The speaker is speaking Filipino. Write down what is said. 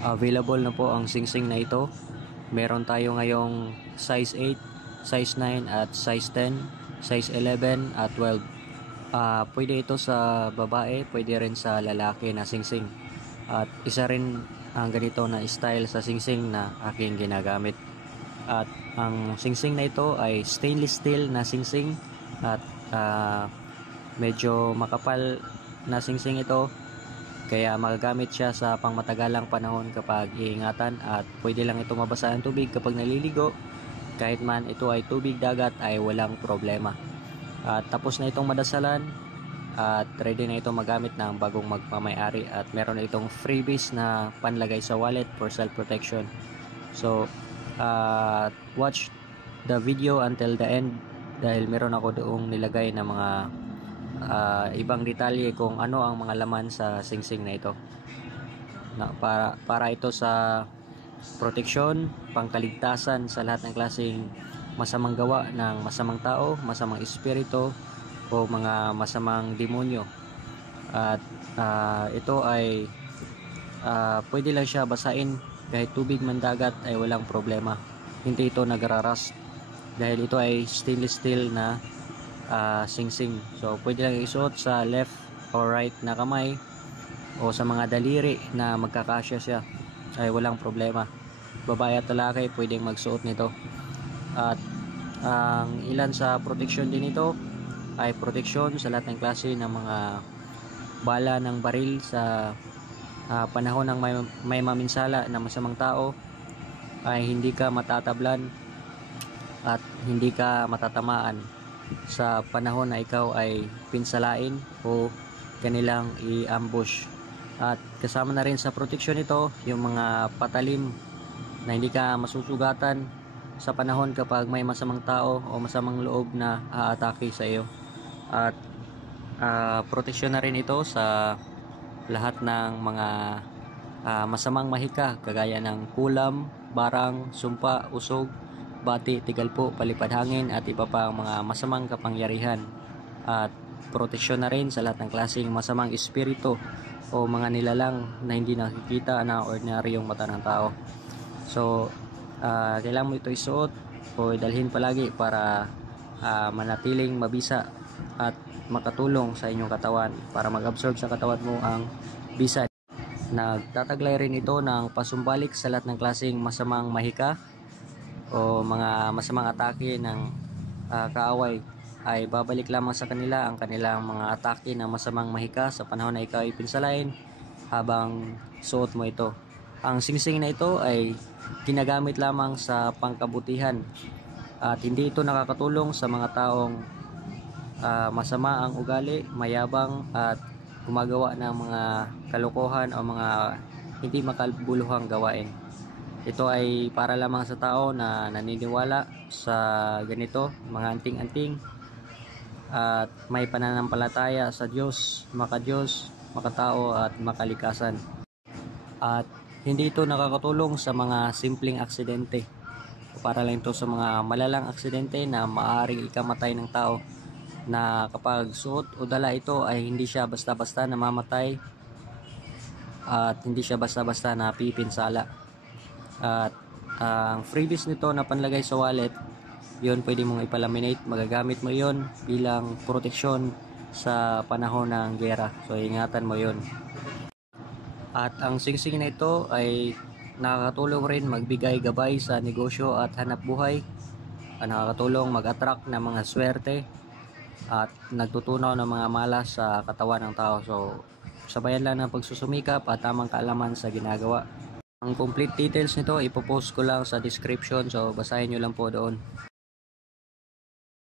Available na po ang singsing na ito. Meron tayo ngayong size 8, size 9 at size 10, size 11 at 12. Pwede ito sa babae, pwede rin sa lalaki na singsing. At isa rin ang ganito na style sa singsing na aking ginagamit. At ang singsing na ito ay stainless steel na singsing at medyo makapal na singsing ito. Kaya magagamit siya sa pangmatagalang panahon kapag iingatan at pwede lang ito mabasa ng tubig kapag naliligo. Kahit man ito ay tubig dagat ay walang problema. At tapos na itong madasalan at ready na ito magamit ng bagong magmamayari at meron na itong freebies na panlagay sa wallet for self-protection. So, watch the video until the end dahil meron ako doong nilagay na mga ibang detalye kung ano ang mga laman sa singsing na ito para ito sa proteksyon, pangkaligtasan sa lahat ng klaseng masamang gawa ng masamang tao, masamang espiritu o mga masamang demonyo. At ito ay pwede lang siya basain kahit tubig man dagat ay walang problema, hindi ito nagrarust dahil ito ay stainless steel na singsing. So pwede lang isuot sa left or right na kamay o sa mga daliri na magkakasya siya ay walang problema. Babae at lalaki pwedeng magsuot nito. At ang ilan sa protection din ito ay protection sa lahat ng klase ng mga bala ng baril sa panahon ng may maminsala na masamang tao ay hindi ka matatablan at hindi ka matatamaan sa panahon na ikaw ay pinsalain o kanilang i-ambush. At kasama na rin sa protection ito yung mga patalim na hindi ka masusugatan sa panahon kapag may masamang tao o masamang loob na aatake sa iyo. At protection na rin ito sa lahat ng mga masamang mahika kagaya ng kulam, barang, sumpa, usog, bati, tigalpo, palipad hangin at iba pa ang mga masamang kapangyarihan. At proteksyon na rin sa lahat ng klaseng masamang espiritu o mga nilalang na hindi nakikita na ordinaryong mata ng tao. So kailangan mo ito isuot o dalhin palagi para manatiling mabisa at makatulong sa inyong katawan para mag-absorb sa katawan mo ang bisa. Nagtataglay rin ito ng pasumbalik sa lahat ng klaseng masamang mahika o mga masamang atake ng kaaway ay babalik lamang sa kanila ang kanilang mga atake ng masamang mahika sa panahon na ikaw ay pinsalain habang suot mo ito. Ang singsing na ito ay ginagamit lamang sa pangkabutihan at hindi ito nakakatulong sa mga taong masama ang ugali, mayabang at gumagawa ng mga kalokohan o mga hindi makabuluhang gawain. Ito ay para lamang sa tao na naniniwala sa ganito, mga anting-anting at may pananampalataya sa Diyos, makadiyos, makatao at makalikasan. At hindi ito nakakatulong sa mga simpleng aksidente. Para lang ito sa mga malalang aksidente na maaaring ikamatay ng tao na kapag suot o dala ito ay hindi siya basta-basta namamatay at hindi siya basta-basta napipinsala. At ang freebies nito na panlagay sa wallet, yun pwede mong ipalaminate, magagamit mo yun bilang proteksyon sa panahon ng gera. So ingatan mo yun. At ang singsing na ito ay nakakatulong rin magbigay gabay sa negosyo at hanap buhay. Nakakatulong mag-attract ng mga swerte at nagtutunaw ng mga malas sa katawan ng tao. So sabayan lang ng pagsusumikap at tamang kaalaman sa ginagawa. Ang complete details nito ipopost ko lang sa description, so basahin nyo lang po doon.